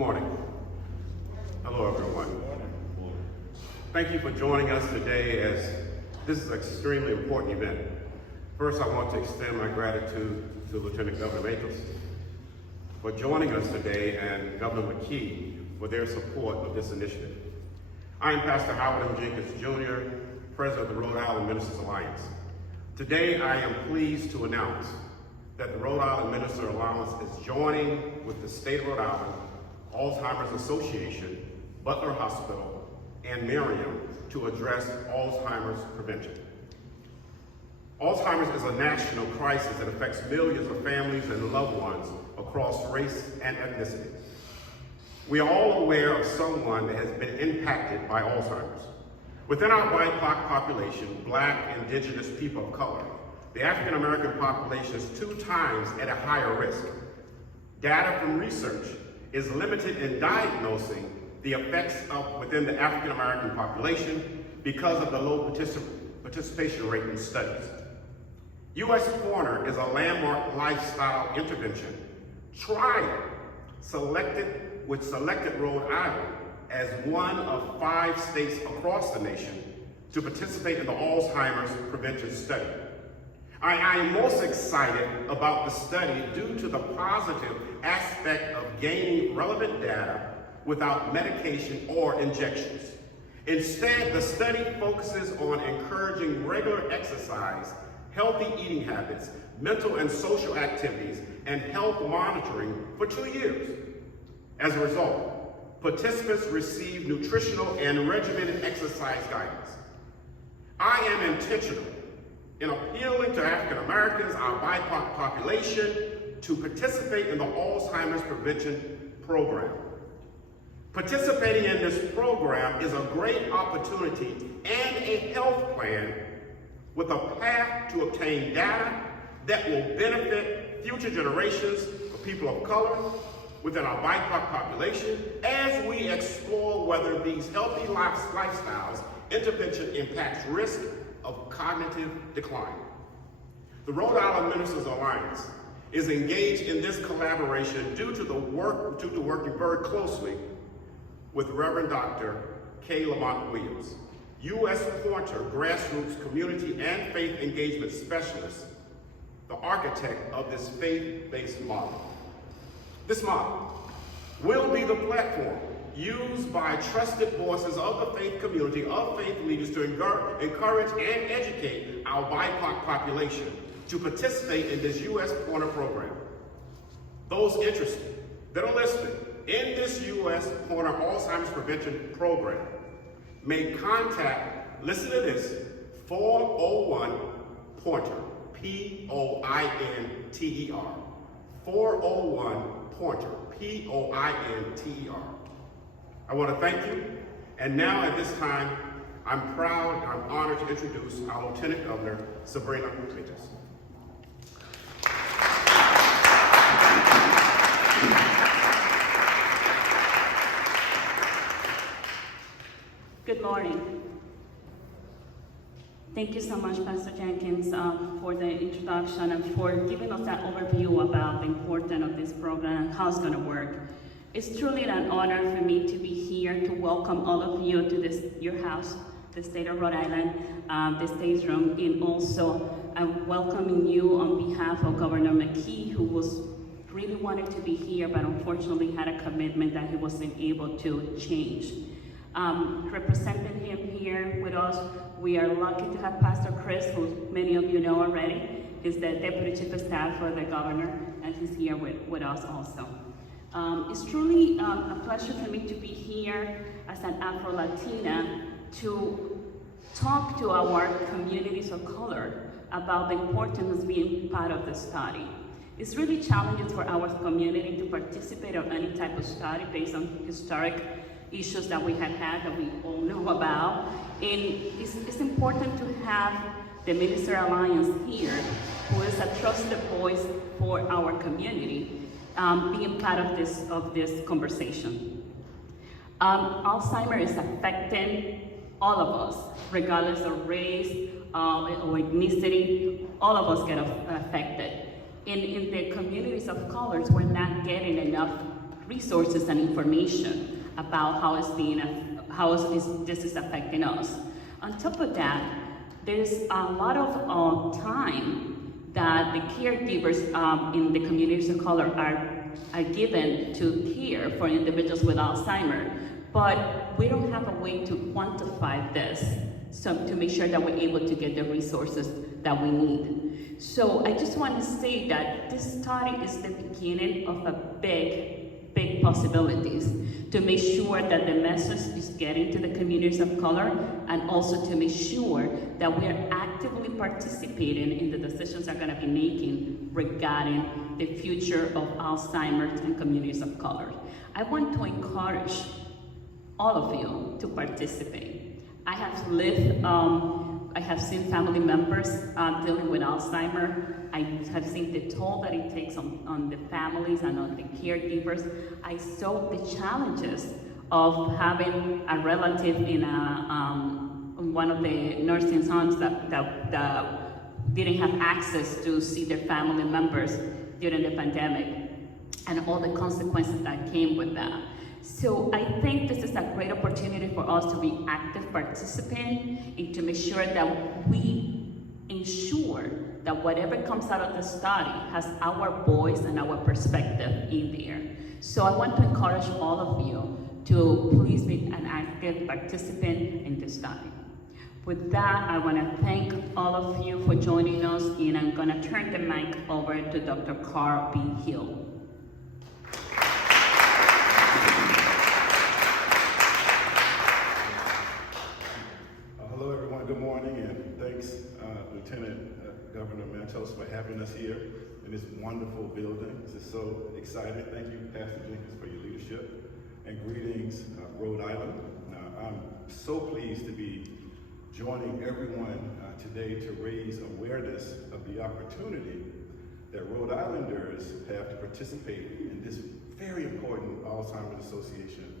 morning. Hello, everyone. Thank you for joining us today as this is an extremely important event. First, I want to extend my gratitude to Lieutenant Governor Mathis for joining us today and Governor McKee for their support of this initiative. I am Pastor Howard Jenkins, Jr., President of the Rhode Island Ministers Alliance. Today, I am pleased to announce that the Rhode Island Ministers Alliance is joining with the State of Rhode Island, Alzheimer's Association, Butler Hospital, and Miriam to address Alzheimer's prevention. Alzheimer's is a national crisis that affects millions of families and loved ones across race and ethnicity. We are all aware of someone that has been impacted by Alzheimer's. Within our BIPOC population, Black, Indigenous, people of color, the African American population is 2 times at a higher risk. Data from research is limited in diagnosing the effects within the African American population because of the low participation rate in studies. U.S. Corner is a landmark lifestyle intervention trial which selected Rhode Island as one of 5 states across the nation to participate in the Alzheimer's prevention study. I am most excited about the study due to the positive aspect of gaining relevant data without medication or injections. Instead, the study focuses on encouraging regular exercise, healthy eating habits, mental and social activities, and health monitoring for 2 years. As a result, participants receive nutritional and regimented exercise guidance. I am intentional in appealing to African Americans, our BIPOC population, to participate in the Alzheimer's prevention program. Participating in this program is a great opportunity and a health plan with a path to obtain data that will benefit future generations of people of color within our BIPOC population as we explore whether these healthy lifestyles intervention impacts risk of cognitive decline. The Rhode Island Ministers Alliance is engaged in this collaboration due to working very closely with Reverend Dr. K. Lamont Williams, U.S. Pointer Grassroots Community and Faith Engagement Specialist, the architect of this faith-based model. This model will be the platform used by trusted voices of the faith community, of faith leaders to encourage and educate our BIPOC population to participate in this U.S. Pointer program. Those interested that are listening in this U.S. Pointer Alzheimer's prevention program may contact, listen to this, 401 Pointer, P-O-I-N-T-E-R, 401 Pointer, P-O-I-N-T-E-R. I want to thank you, and now at this time, I'm honored to introduce our Lieutenant Governor, Sabrina Mathis. Good morning. Thank you so much, Pastor Jenkins, for the introduction and for giving us that overview about the importance of this program and how it's going to work. It's truly an honor for me to be here to welcome all of you to your house, the state of Rhode Island, the state's room, and also I'm welcoming you on behalf of Governor McKee, who really wanted to be here, but unfortunately had a commitment that he wasn't able to change. Representing him here with us, we are lucky to have Pastor Chris, who many of you know already, is the Deputy Chief of Staff for the Governor, and he's here with us also. It's truly a pleasure for me to be here as an Afro-Latina to talk to our communities of color about the importance of being part of the study. It's really challenging for our community to participate in any type of study based on historic issues that we have had that we all know about. And it's important to have the Minister Alliance here, who is a trusted voice for our community, being part of this conversation. Alzheimer's is affecting all of us, regardless of race or ethnicity. All of us get affected. In the communities of colors, we're not getting enough resources and information about how this is affecting us. On top of that, there's a lot of time that the caregivers in the communities of color are given to care for individuals with Alzheimer, but we don't have a way to quantify this, so to make sure that we're able to get the resources that we need. So I just want to say that this study is the beginning of a big possibilities to make sure that the message is getting to the communities of color, and also to make sure that we are actively participating in the decisions that are going to be making regarding the future of Alzheimer's and communities of color. I want to encourage all of you to participate. I have seen family members dealing with Alzheimer. I have seen the toll that it takes on the families and on the caregivers. I saw the challenges of having a relative in one of the nursing homes that didn't have access to see their family members during the pandemic, and all the consequences that came with that. So I think this is a great opportunity for us to be active participants and to make sure that we ensure that whatever comes out of the study has our voice and our perspective in there. So I want to encourage all of you to please be an active participant in this study. With that, I want to thank all of you for joining us, and I'm going to turn the mic over to Dr. Carl B. Hill. Hello, everyone. Good morning, and thanks, Lieutenant Governor Matos, for having us here in this wonderful building. This is so exciting. Thank you, Pastor Jenkins, for your leadership, and greetings, Rhode Island. I'm so pleased to be joining everyone today to raise awareness of the opportunity that Rhode Islanders have to participate in this very important Alzheimer's Association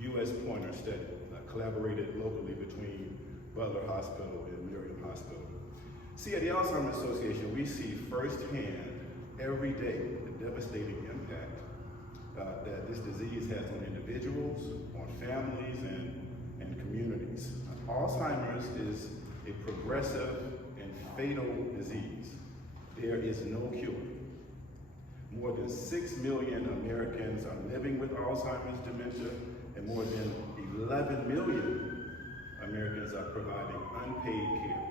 U.S. pointer study, collaborated locally between Butler Hospital and Miriam Hospital. See, at the Alzheimer's Association, we see firsthand every day the devastating impact that this disease has on individuals, on families, and communities. Alzheimer's is a progressive and fatal disease. There is no cure. More than 6 million Americans are living with Alzheimer's dementia, and more than 11 million Americans are providing unpaid care.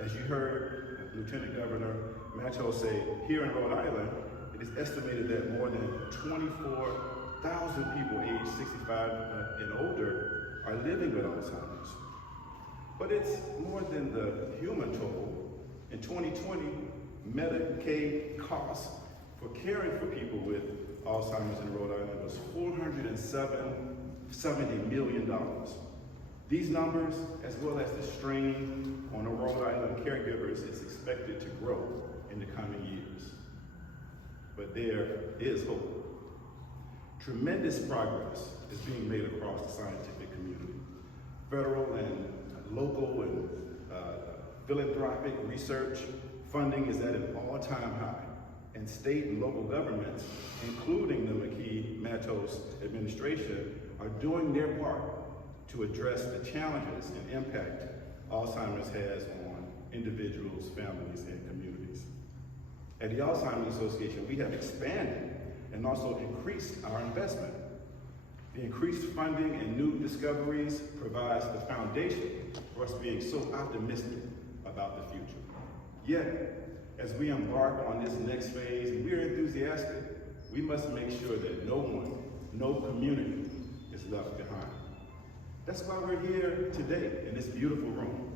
As you heard Lieutenant Governor Matos say, here in Rhode Island, it is estimated that more than 24,000 people aged 65 and older are living with Alzheimer's. But it's more than the human toll. In 2020, Medicaid costs for caring for people with Alzheimer's in Rhode Island was $470 million. These numbers, as well as the strain on the Rhode Island caregivers, is expected to grow in the coming years. But there is hope. Tremendous progress is being made across the scientific community. Federal and local and philanthropic research funding is at an all-time high, and state and local governments, including the McKee-Matos administration, are doing their part to address the challenges and impact Alzheimer's has on individuals, families, and communities. At the Alzheimer's Association, we have expanded and also increased our investment. The increased funding and new discoveries provides the foundation for us being so optimistic about the future. Yet, as we embark on this next phase, and we're enthusiastic, we must make sure that no one, no community is left behind. That's why we're here today in this beautiful room,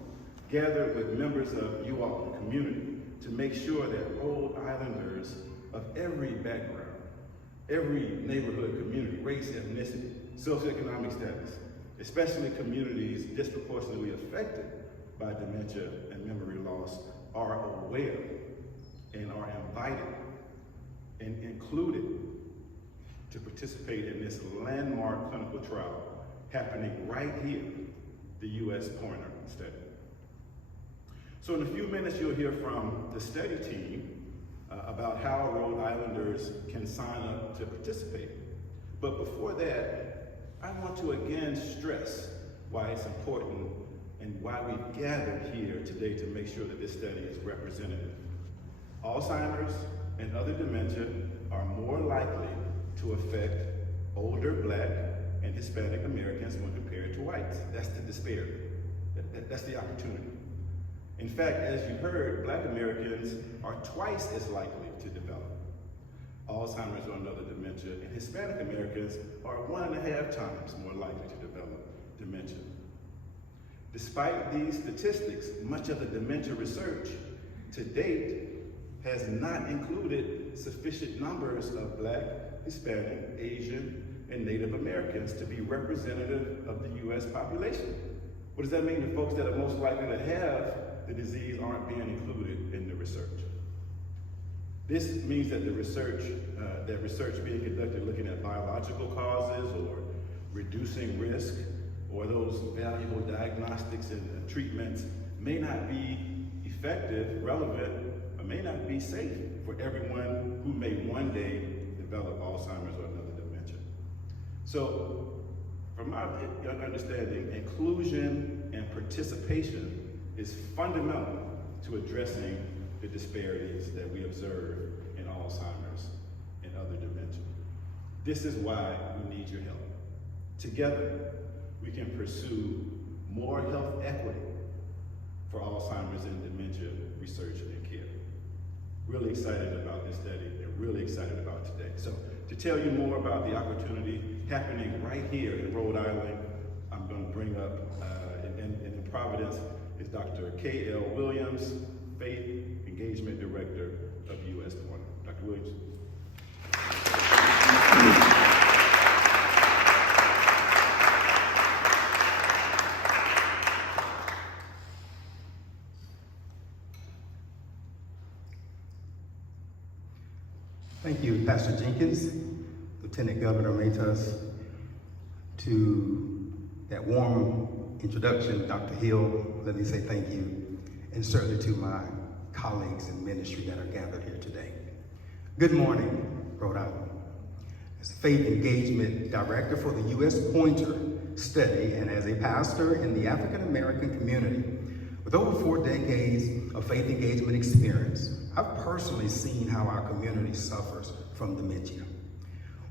gathered with members of you all, the community, to make sure that Rhode Islanders of every background, every neighborhood, community, race, ethnicity, socioeconomic status, especially communities disproportionately affected by dementia and memory loss, are aware and are invited and included to participate in this landmark clinical trial happening right here, the U.S. Pointer Study. So in a few minutes, you'll hear from the study team about how Rhode Islanders can sign up to participate. But before that, I want to again stress why it's important and why we gathered here today to make sure that this study is representative. Alzheimer's and other dementia are more likely to affect older Black and Hispanic Americans when compared to whites. That's the disparity. That's the opportunity. In fact, as you heard, Black Americans are twice as likely to develop Alzheimer's or another dementia, and Hispanic Americans are 1.5 times more likely to develop dementia. Despite these statistics, much of the dementia research to date has not included sufficient numbers of Black, Hispanic, Asian, and Native Americans to be representative of the U.S. population. What does that mean? The folks that are most likely to have the disease aren't being included in the research. This means that the research being conducted looking at biological causes or reducing risk or those valuable diagnostics and treatments may not be effective, relevant, or may not be safe for everyone who may one day develop Alzheimer's or another dementia. So, from my understanding, inclusion and participation is fundamental to addressing the disparities that we observe in Alzheimer's and other dementia. This is why we need your help. Together, we can pursue more health equity for Alzheimer's and dementia research and care. Really excited about this study and really excited about today. So to tell you more about the opportunity happening right here in Rhode Island, I'm going to bring up, in Providence, is Dr. K.L. Williams, Faith Engagement Director of U.S. Pointer. Dr. Williams. Thank you, Pastor Jenkins, Lieutenant Governor Matus, to that warm introduction, Dr. Hill. Let me say thank you, and certainly to my colleagues in ministry that are gathered here today. Good morning, Rhode Island. As the Faith Engagement Director for the U.S. Pointer Study and as a pastor in the African American community, with over 4 decades of faith engagement experience, I've personally seen how our community suffers from dementia.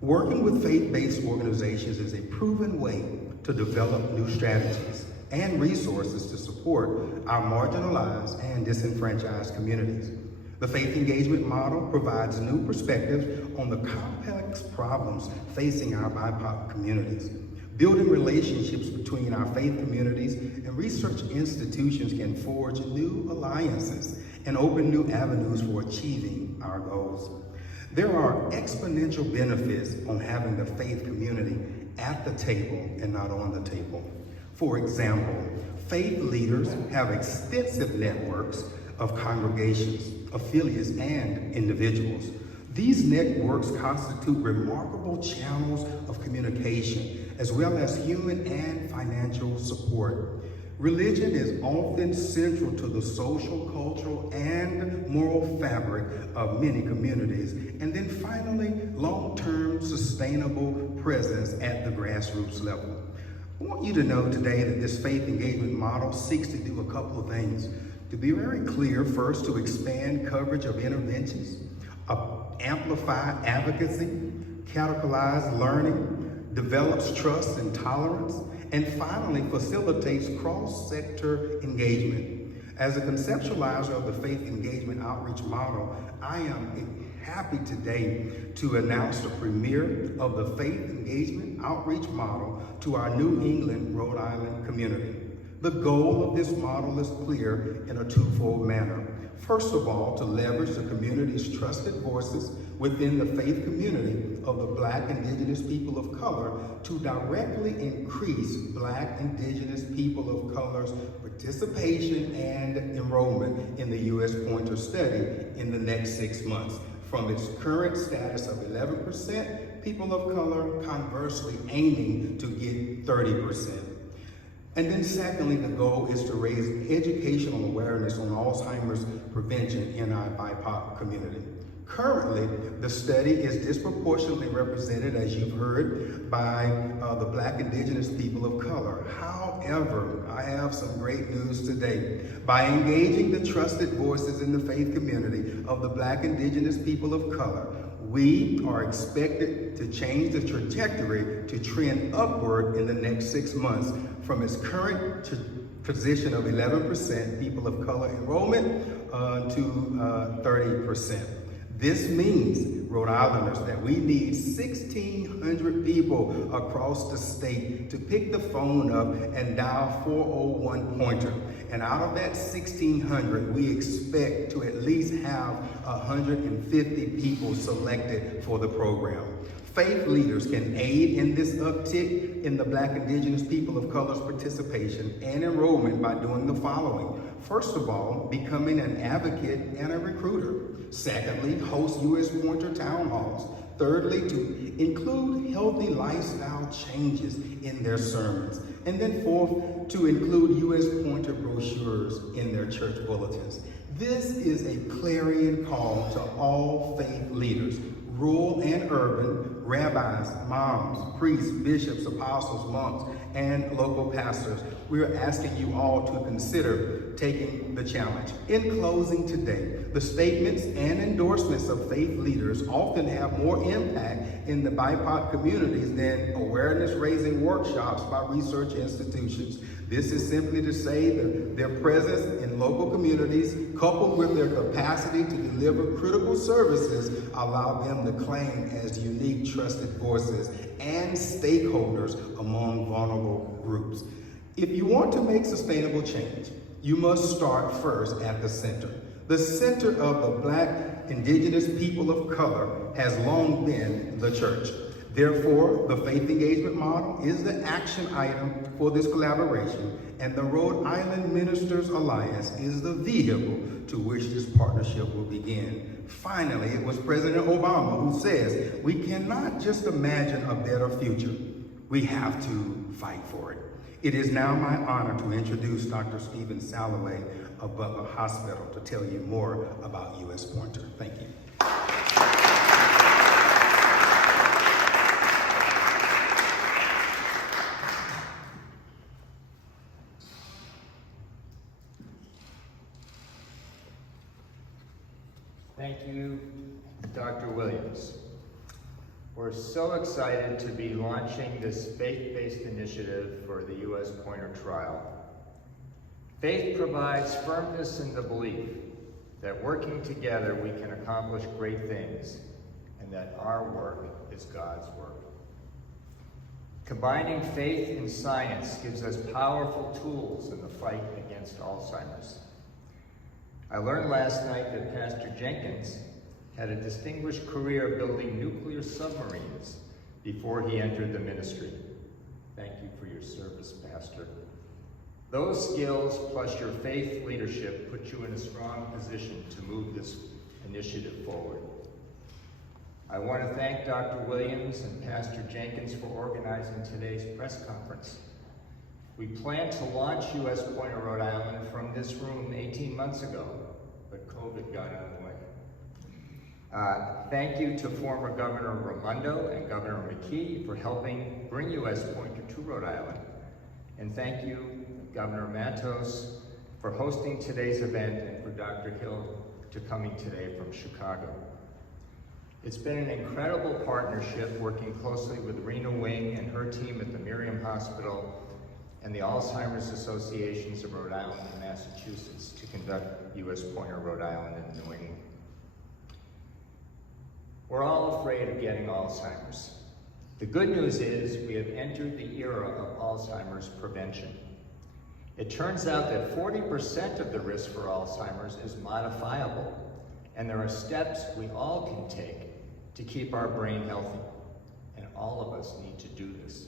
Working with faith-based organizations is a proven way to develop new strategies and resources to support our marginalized and disenfranchised communities. The faith engagement model provides new perspectives on the complex problems facing our BIPOC communities. Building relationships between our faith communities and research institutions can forge new alliances and open new avenues for achieving our goals. There are exponential benefits on having the faith community at the table and not on the table. For example, faith leaders have extensive networks of congregations, affiliates, and individuals. These networks constitute remarkable channels of communication, as well as human and financial support. Religion is often central to the social, cultural, and moral fabric of many communities. And then finally, long-term sustainable presence at the grassroots level. I want you to know today that this faith engagement model seeks to do a couple of things. To be very clear, first, to expand coverage of interventions, amplify advocacy, catalyze learning, develops trust and tolerance, and finally facilitates cross-sector engagement. As a conceptualizer of the faith engagement outreach model, I am happy today to announce the premiere of the faith engagement outreach model to our New England, Rhode Island community. The goal of this model is clear in a twofold manner. First of all, to leverage the community's trusted voices within the faith community of the Black, Indigenous people of color to directly increase Black, Indigenous people of color's participation and enrollment in the U.S. Pointer Study in the next 6 months, from its current status of 11% people of color, conversely aiming to get 30%. And then secondly, the goal is to raise educational awareness on Alzheimer's prevention in our BIPOC community. Currently, the study is disproportionately represented, as you've heard, by the Black Indigenous people of color. However, I have some great news today. By engaging the trusted voices in the faith community of the Black Indigenous people of color, we are expected to change the trajectory to trend upward in the next 6 months from its current position of 11% people of color enrollment to 30%. This means, Rhode Islanders, that we need 1,600 people across the state to pick the phone up and dial 401 pointer. And out of that 1,600, we expect to at least have 150 people selected for the program. Faith leaders can aid in this uptick in the Black Indigenous people of color's participation and enrollment by doing the following. First of all, becoming an advocate and a recruiter. Secondly, host U.S. Pointer town halls. Thirdly, to include healthy lifestyle changes in their sermons. And then fourth, to include U.S. Pointer brochures in their church bulletins. This is a clarion call to all faith leaders, rural and urban, rabbis, moms, priests, bishops, apostles, monks, and local pastors. We are asking you all to consider taking the challenge. In closing today, the statements and endorsements of faith leaders often have more impact in the BIPOC communities than awareness-raising workshops by research institutions. This is simply to say that their presence in local communities, coupled with their capacity to deliver critical services, allow them to claim as unique, trusted voices and stakeholders among vulnerable groups. If you want to make sustainable change, you must start first at the center. The center of the Black Indigenous people of color has long been the church. Therefore, the faith engagement model is the action item for this collaboration, and the Rhode Island Ministers Alliance is the vehicle to which this partnership will begin. Finally, it was President Obama who says, we cannot just imagine a better future. We have to fight for it. It is now my honor to introduce Dr. Stephen Salloway of Butler Hospital to tell you more about U.S. Pointer. Thank you. Thank you, Dr. Williams. We're so excited to be launching this faith-based initiative for the U.S. Pointer trial. Faith provides firmness in the belief that working together we can accomplish great things and that our work is God's work. Combining faith and science gives us powerful tools in the fight against Alzheimer's. I learned last night that Pastor Jenkins had a distinguished career building nuclear submarines before he entered the ministry. Thank you for your service, Pastor. Those skills plus your faith leadership put you in a strong position to move this initiative forward. I want to thank Dr. Williams and Pastor Jenkins for organizing today's press conference. We planned to launch U.S. Pointer Rhode Island from this room 18 months ago, but COVID got in the way. Thank you to former Governor Raimondo and Governor McKee for helping bring U.S. Pointer to Rhode Island. And thank you, Governor Matos, for hosting today's event and for Dr. Hill to coming today from Chicago. It's been an incredible partnership working closely with Rena Wing and her team at the Miriam Hospital and the Alzheimer's Associations of Rhode Island and Massachusetts to conduct U.S. Pointer Rhode Island and New England. We're all afraid of getting Alzheimer's. The good news is we have entered the era of Alzheimer's prevention. It turns out that 40% of the risk for Alzheimer's is modifiable, and there are steps we all can take to keep our brain healthy, and all of us need to do this.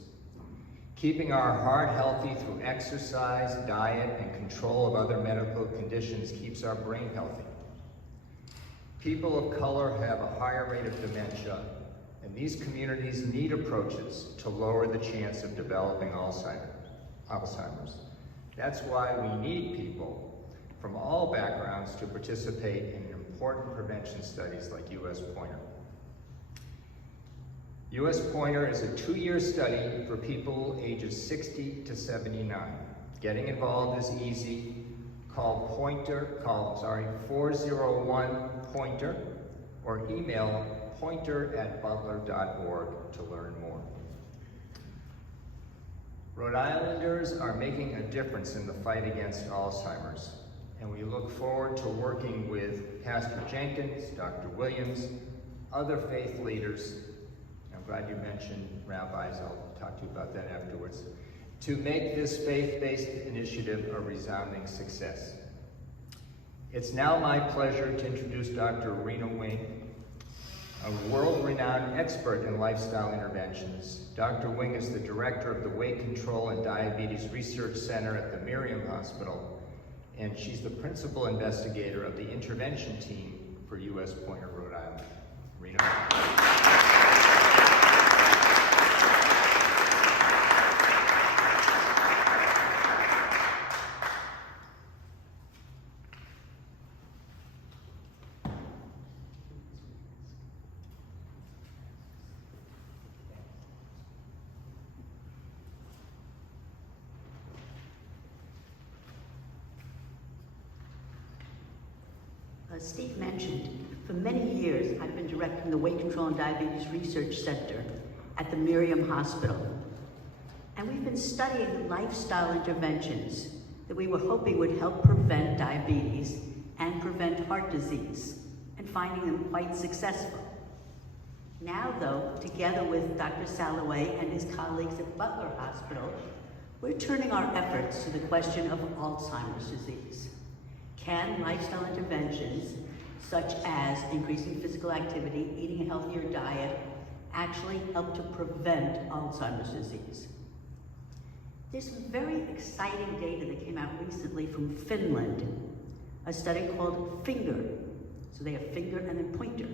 Keeping our heart healthy through exercise, diet, and control of other medical conditions keeps our brain healthy. People of color have a higher rate of dementia, and these communities need approaches to lower the chance of developing Alzheimer's. That's why we need people from all backgrounds to participate in an important prevention studies like US Pointer. US Pointer is a 2-year study for people ages 60 to 79. Getting involved is easy. Call 401-POINTER or email pointer@butler.org to learn more. Rhode Islanders are making a difference in the fight against Alzheimer's, and we look forward to working with Pastor Jenkins, Dr. Williams, other faith leaders. I'm glad you mentioned rabbis. I'll talk to you about that afterwards. To make this faith-based initiative a resounding success. It's now my pleasure to introduce Dr. Rena Wing, a world-renowned expert in lifestyle interventions. Dr. Wing is the director of the Weight Control and Diabetes Research Center at the Miriam Hospital, and she's the principal investigator of the intervention team for US Pointer, Rhode Island. Rena. Steve mentioned, for many years I've been directing the Weight Control and Diabetes Research Center at the Miriam Hospital. And we've been studying lifestyle interventions that we were hoping would help prevent diabetes and prevent heart disease, and finding them quite successful. Now though, together with Dr. Salloway and his colleagues at Butler Hospital, we're turning our efforts to the question of Alzheimer's disease. Can lifestyle interventions, such as increasing physical activity, eating a healthier diet, actually help to prevent Alzheimer's disease? There's some very exciting data that came out recently from Finland, a study called FINGER. So they have finger and then pointer.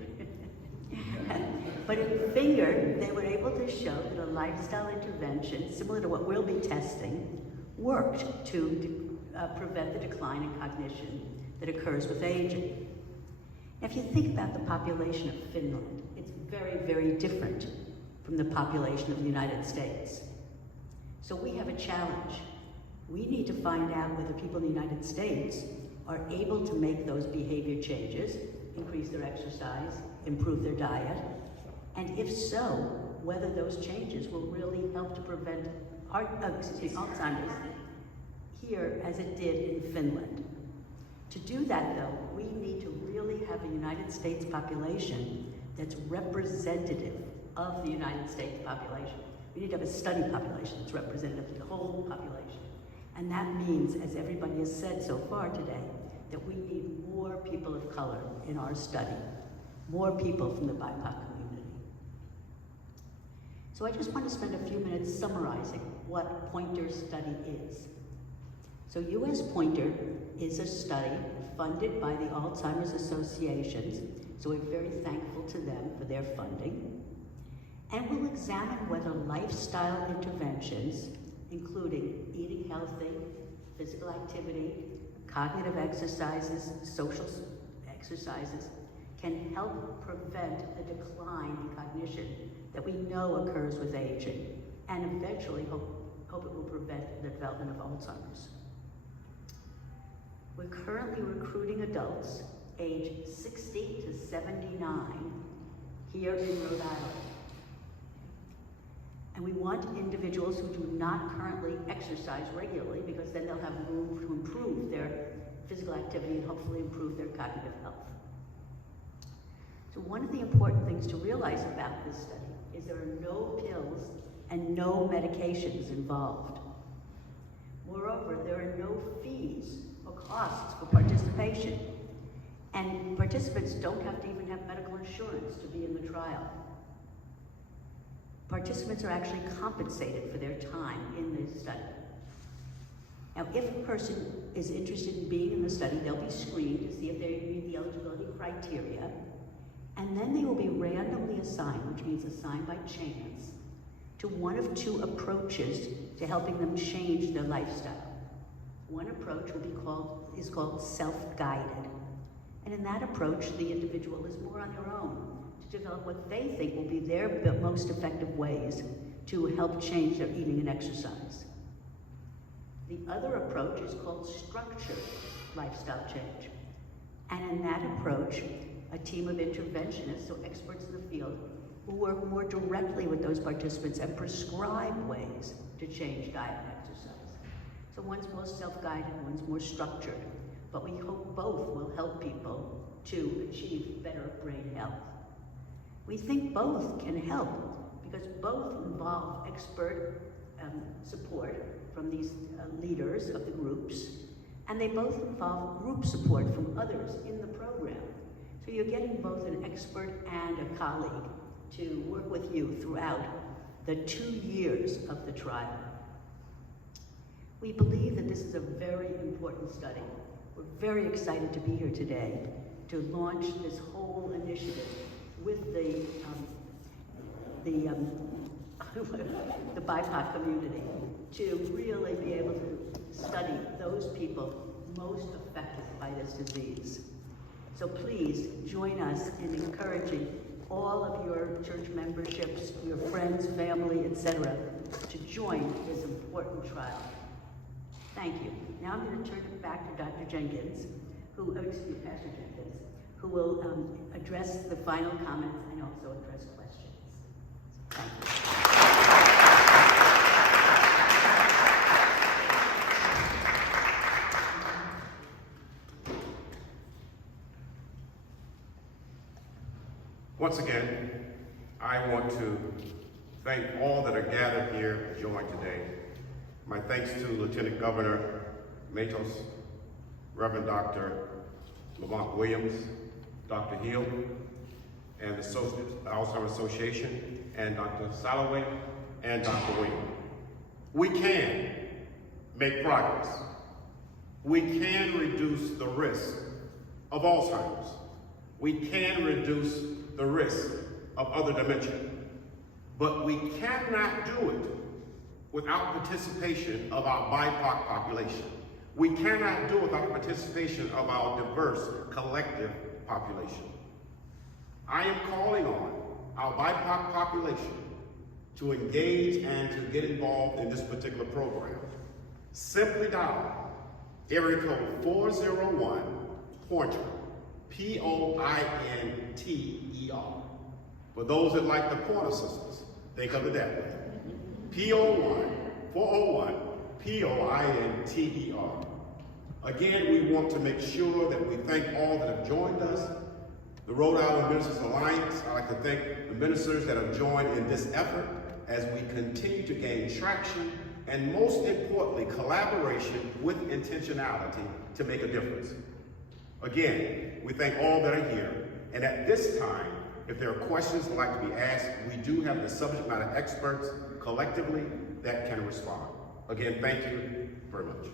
But in FINGER, they were able to show that a lifestyle intervention, similar to what we'll be testing, worked to prevent the decline in cognition that occurs with aging. Now, if you think about the population of Finland, it's very, very different from the population of the United States. So we have a challenge. We need to find out whether people in the United States are able to make those behavior changes, increase their exercise, improve their diet, and if so, whether those changes will really help to prevent Alzheimer's here as it did in Finland. To do that though, we need to really have a United States population that's representative of the United States population. We need to have a study population that's representative of the whole population. And that means, as everybody has said so far today, that we need more people of color in our study, more people from the BIPOC community. So I just want to spend a few minutes summarizing what Pointer study is. So US Pointer is a study funded by the Alzheimer's associations, so we're very thankful to them for their funding. And we'll examine whether lifestyle interventions, including eating healthy, physical activity, cognitive exercises, social exercises, can help prevent the decline in cognition that we know occurs with aging, and eventually hope it will prevent the development of Alzheimer's. We're currently recruiting adults aged 60 to 79 here in Rhode Island. And we want individuals who do not currently exercise regularly, because then they'll have room to improve their physical activity and hopefully improve their cognitive health. So one of the important things to realize about this study is there are no pills and no medications involved. Moreover, there are no fees or costs for participation, and participants don't have to even have medical insurance to be in the trial. Participants are actually compensated for their time in the study. Now, if a person is interested in being in the study, they'll be screened to see if they meet the eligibility criteria, and then they will be randomly assigned, which means assigned by chance, to one of two approaches to helping them change their lifestyle. One approach is called self-guided. And in that approach, the individual is more on their own to develop what they think will be their most effective ways to help change their eating and exercise. The other approach is called structured lifestyle change. And in that approach, a team of interventionists, so experts in the field, who work more directly with those participants and prescribe ways to change diet and exercise. So one's more self-guided, one's more structured, but we hope both will help people to achieve better brain health. We think both can help because both involve expert support from these leaders of the groups, and they both involve group support from others in the program. So you're getting both an expert and a colleague to work with you throughout the 2 years of the trial. We believe that this is a very important study. We're very excited to be here today to launch this whole initiative with the BIPOC community to really be able to study those people most affected by this disease. So please join us in encouraging all of your church memberships, your friends, family, etc., to join this important trial. Thank you. Now I'm going to turn it back to Dr. Jenkins, Pastor Jenkins, who will address the final comments and also address questions. Thank you. Once again, I want to thank all that are gathered here to join today. My thanks to Lieutenant Governor Matos, Reverend Dr. Lamont Williams, Dr. Hill, and the Alzheimer Association, and Dr. Salloway, and Dr. Williams. We can make progress. We can reduce the risk of Alzheimer's. We can reduce the risk of other dementia. But we cannot do it without participation of our BIPOC population. We cannot do it without participation of our diverse collective population. I am calling on our BIPOC population to engage and to get involved in this particular program. Simply dial area code 401-POINTER, P-O-I-N-T-E-R. For those that like the Pointer Sisters, think of it that way. 401, P-O-I-N-T-E-R. Again, we want to make sure that we thank all that have joined us. The Rhode Island Ministers Alliance, I'd like to thank the ministers that have joined in this effort as we continue to gain traction and, most importantly, collaboration with intentionality to make a difference. Again, we thank all that are here. And at this time, if there are questions that would like to be asked, we do have the subject matter experts collectively that can respond. Again, thank you very much.